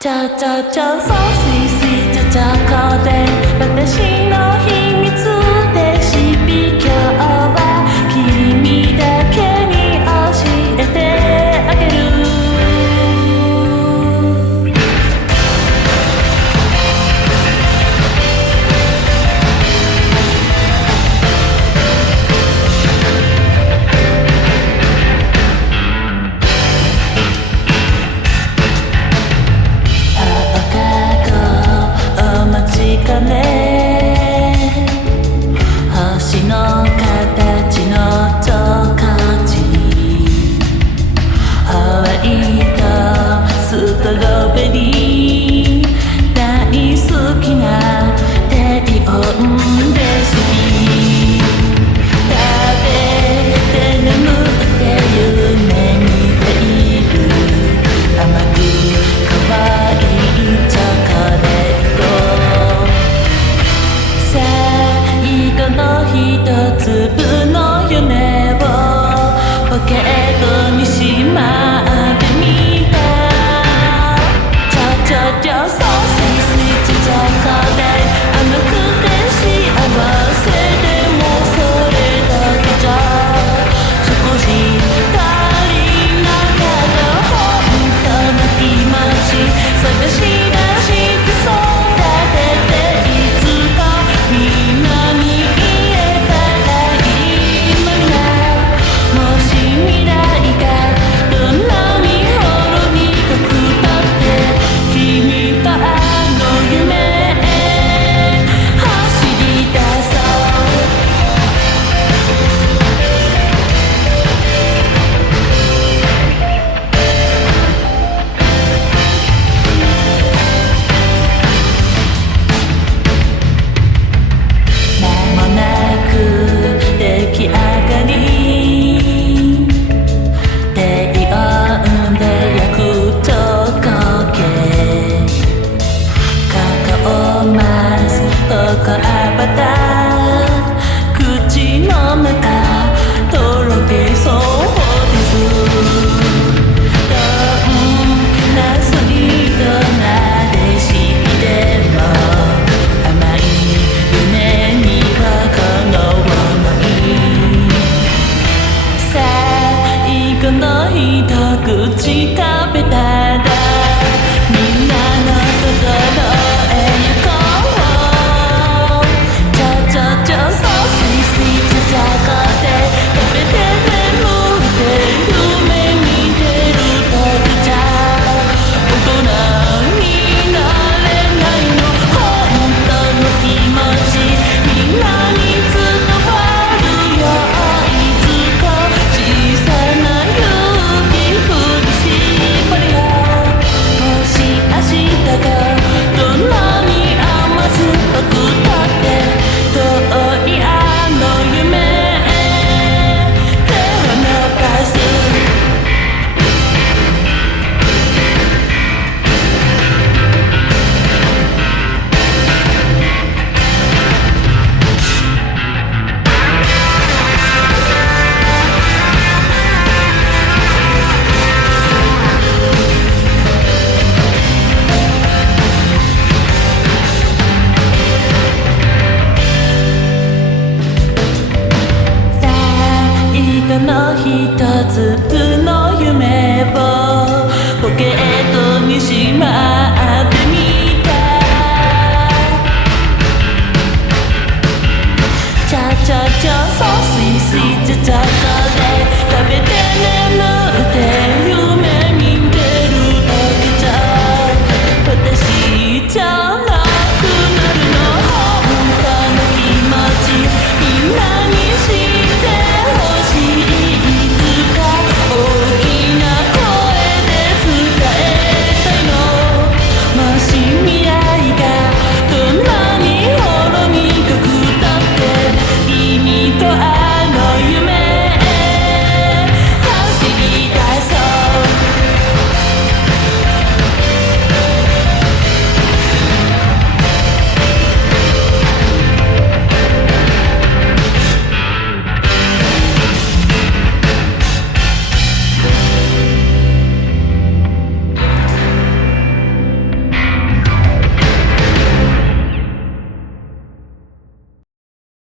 ちょそうスイスイちょこで私の秘密レシピ今日は君だけに教えてあげる星の形のチョコチホワイトストロベリー大好きな低温レシピ食べて眠って夢見ている甘く可愛いチョコレート最後の一粒の夢をポケットにしまってみたそうスイスイチョコで甘くて幸せでもそれだけじゃ少し足りなかった本当の気持ち探し出して育てていつかみんなに言えたらいいのになもし未来がどんなにほろ苦くたって君とあの夢へ走り出そう間もなく出来上がり低温で焼くチョコケーキカカオマスココアバター口の中とろけそうですどんなソリッドなレシピでも甘い夢にはこの想い最後の一口食べたらみんなのところへ行こうそうスイスイチョコで食べて眠って夢見てるだけじゃ大人になれないの本当の気持ちみんなに伝わるよいつか小さな指振り絞るよもし明日がどんなに甘酸っぱくたって遠いあの夢へ手を伸ばす最後の一粒の夢をポケットにし